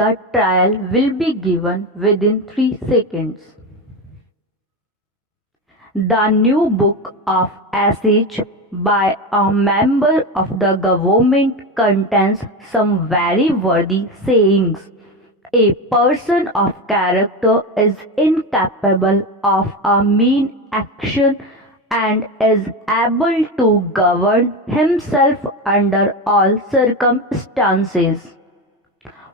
The trial will be given within 3 seconds. The new book of Assage by a member of the government contains some very worthy sayings. A person of character is incapable of a mean action and is able to govern himself under all circumstances.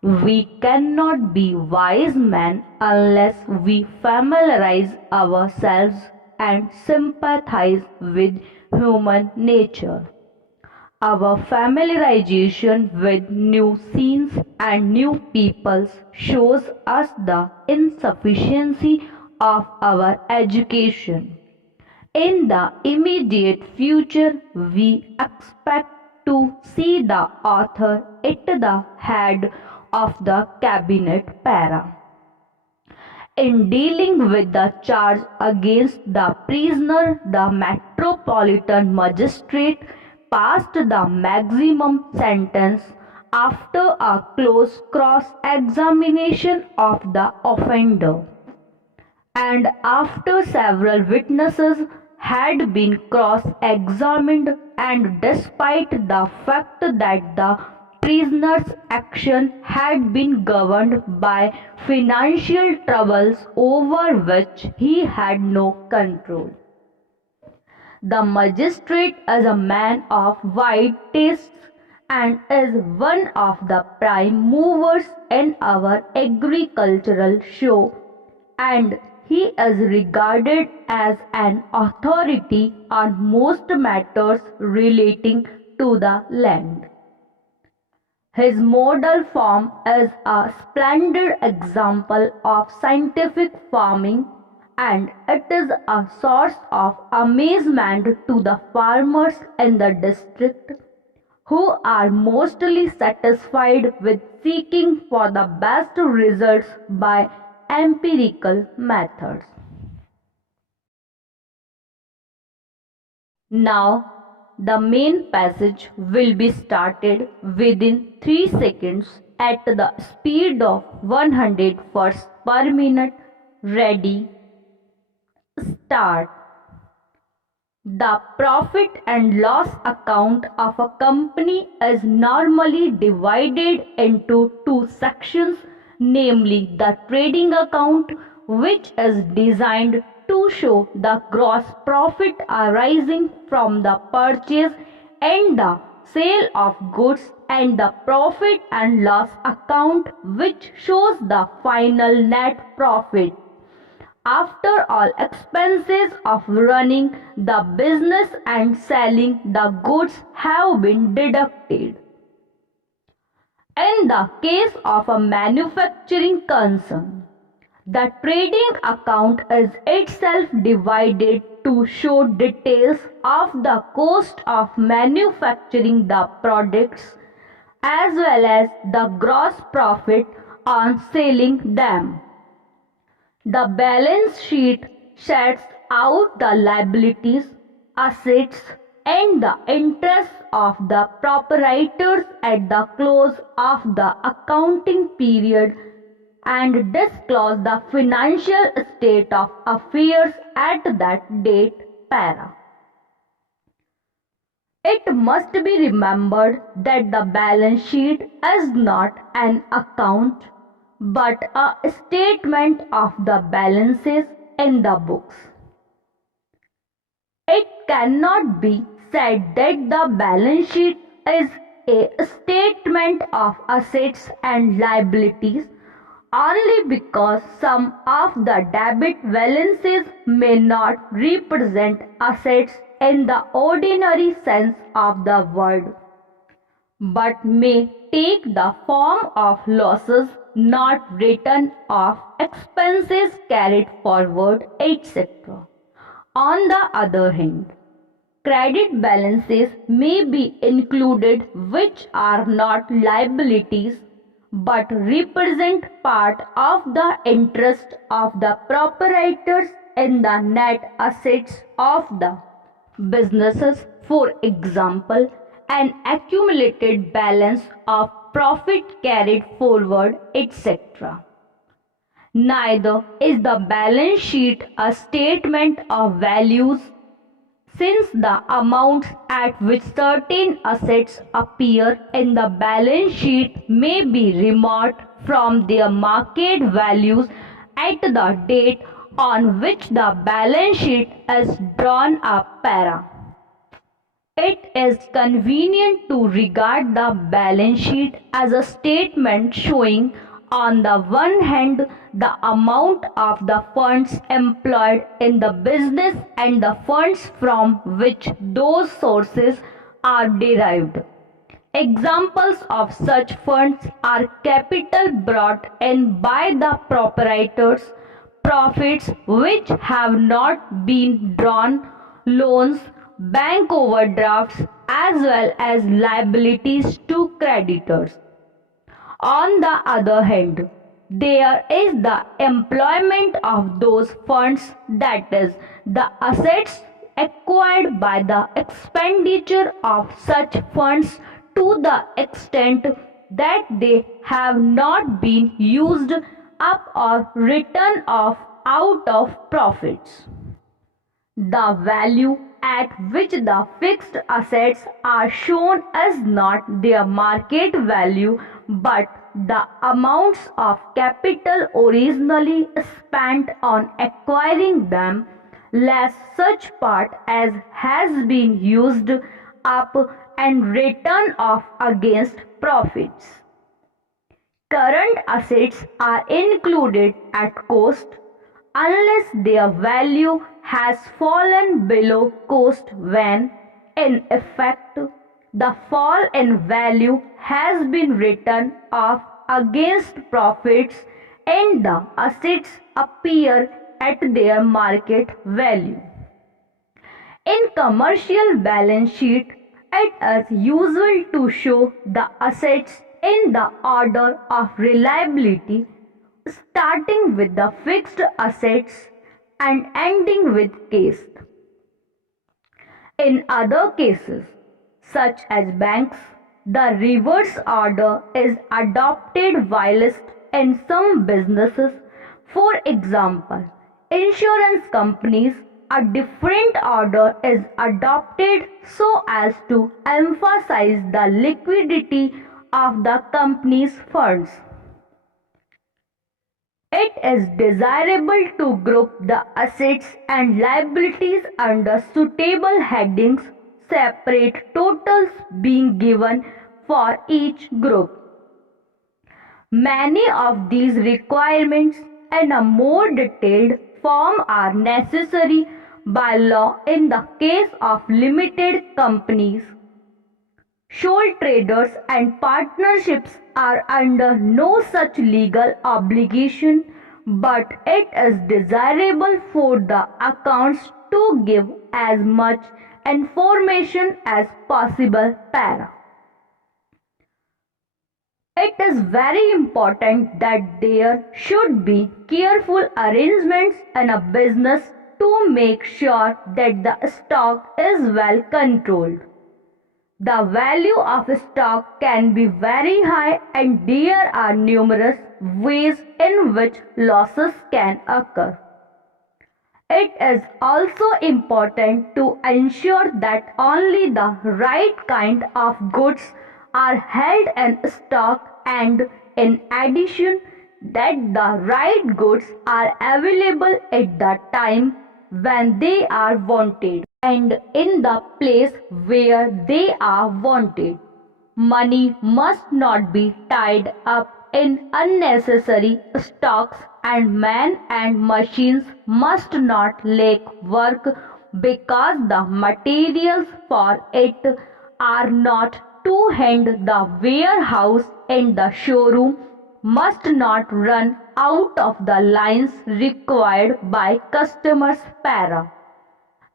We cannot be wise men unless we familiarize ourselves and sympathize with human nature. Our familiarization with new scenes and new peoples shows us the insufficiency of our education. In the immediate future, we expect to see the author at the head of the cabinet para. In dealing with the charge against the prisoner, the Metropolitan Magistrate passed the maximum sentence after a close cross-examination of the offender, and after several witnesses had been cross-examined, and despite the fact that the prisoner's action had been governed by financial troubles over which he had no control. The magistrate is a man of wide tastes and is one of the prime movers in our agricultural show, and he is regarded as an authority on most matters relating to the land. His model farm is a splendid example of scientific farming, and it is a source of amazement to the farmers in the district, who are mostly satisfied with seeking for the best results by empirical methods. Now, the main passage will be started within 3 seconds at the speed of 100 words per minute. Ready, start. The profit and loss account of a company is normally divided into two sections, namely the trading account, which is designed to show the gross profit arising from the purchase and the sale of goods, and the profit and loss account, which shows the final net profit after all expenses of running the business and selling the goods have been deducted. In the case of a manufacturing concern, the trading account is itself divided to show details of the cost of manufacturing the products as well as the gross profit on selling them. The balance sheet sets out the liabilities, assets, and the interests of the proprietors at the close of the accounting period and disclose the financial state of affairs at that date para. It must be remembered that the balance sheet is not an account but a statement of the balances in the books. It cannot be said that the balance sheet is a statement of assets and liabilities only because some of the debit balances may not represent assets in the ordinary sense of the word, but may take the form of losses not written off, expenses carried forward, etc. On the other hand, credit balances may be included which are not liabilities but represent part of the interest of the proprietors in the net assets of the businesses. For example, an accumulated balance of profit carried forward, etc. Neither is the balance sheet a statement of values, since the amounts at which certain assets appear in the balance sheet may be remote from their market values at the date on which the balance sheet is drawn up. Para. It is convenient to regard the balance sheet as a statement showing, on the one hand, the amount of the funds employed in the business and the funds from which those sources are derived. Examples of such funds are capital brought in by the proprietors, profits which have not been drawn, loans, bank overdrafts, as well as liabilities to creditors. On the other hand, there is the employment of those funds, that is, the assets acquired by the expenditure of such funds to the extent that they have not been used up or written off out of profits. The value at which the fixed assets are shown is not their market value but the amounts of capital originally spent on acquiring them, less such part as has been used up and written off against profits. Current assets are included at cost unless their value has fallen below cost when, in effect, the fall in value has been written off against profits and the assets appear at their market value. In commercial balance sheet, it is usual to show the assets in the order of reliability, starting with the fixed assets and ending with cash. In other cases, such as banks, the reverse order is adopted whilst in some businesses, for example, insurance companies, a different order is adopted so as to emphasize the liquidity of the company's funds. It is desirable to group the assets and liabilities under suitable headings, separate totals being given for each group. Many of these requirements in a more detailed form are necessary by law in the case of limited companies. Sole traders and partnerships are under no such legal obligation, but it is desirable for the accounts to give as much information as possible. Para. It is very important that there should be careful arrangements in a business to make sure that the stock is well controlled. The value of stock can be very high and there are numerous ways in which losses can occur. It is also important to ensure that only the right kind of goods are held in stock and, in addition, that the right goods are available at the time when they are wanted and in the place where they are wanted. Money must not be tied up in unnecessary stocks and men and machines must not lack work because the materials for it are not to hand. The warehouse and the showroom must not run out of the lines required by customers. Para.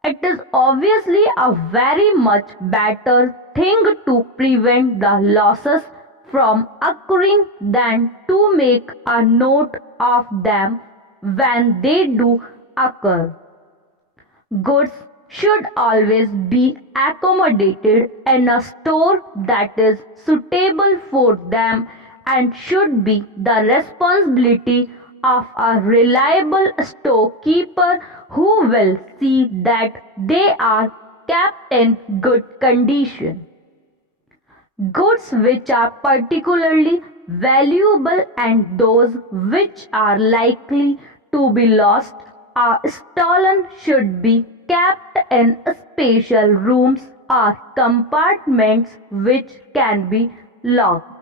It is obviously a very much better thing to prevent the losses from occurring than to make a note of them when they do occur. Goods should always be accommodated in a store that is suitable for them and should be the responsibility of a reliable storekeeper who will see that they are kept in good condition. Goods which are particularly valuable and those which are likely to be lost or stolen should be kept in special rooms or compartments which can be locked.